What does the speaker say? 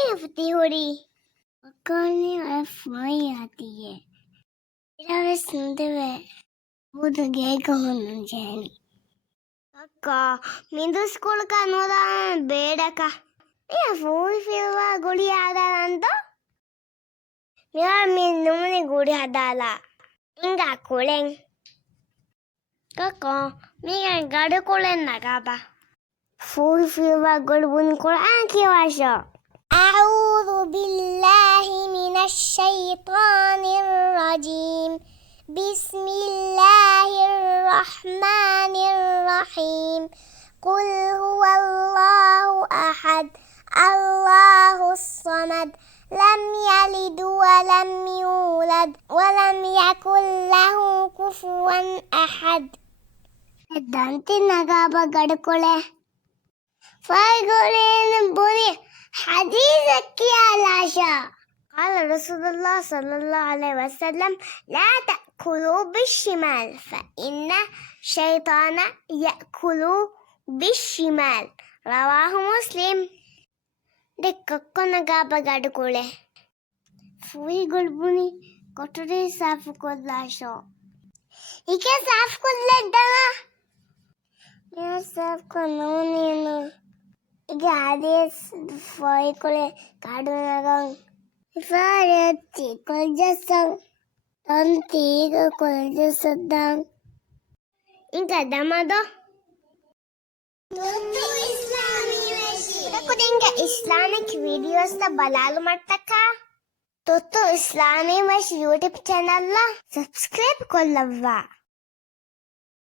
Foohi hori. Akani Foohi aati hai. Ira sundave. Budu gay kahun jani. Akka mindu school ka noda beda ka. Ya Foohi filuvaa gulhi adananta. Mira min numani gulhi adala. Inga kulen. Kakko mira gadu kulen nagaba. Foohi filuvaa gulhi bun Quran ki washo. أعوذ بالله من الشيطان الرجيم بسم الله الرحمن الرحيم قل هو الله أحد الله الصمد لم يلد ولم يولد ولم يكن له كفوا أحد دانتي نغابا غدكوله فايغولين بوري حديثك يا لاشا قال رسول الله صلى الله عليه وسلم لا تأكلوا بالشمال فإن الشيطان يأكل بالشمال رواه مسلم دككو نغابا غدكوله فوي غلبوني كتري صاف كولاشو إيكي صاف كولدنا يا صاف كنونينو Gadis foi kule kadunagam. Ifarati koljasam. Tanti koljasadam. Inka damado. Thuhthu.Islaamy.Veshi. Kudenga Islamic videos ta balalu mattaka. Thuhthu.Islaamy.Veshi YouTube channel la subscribe kollava.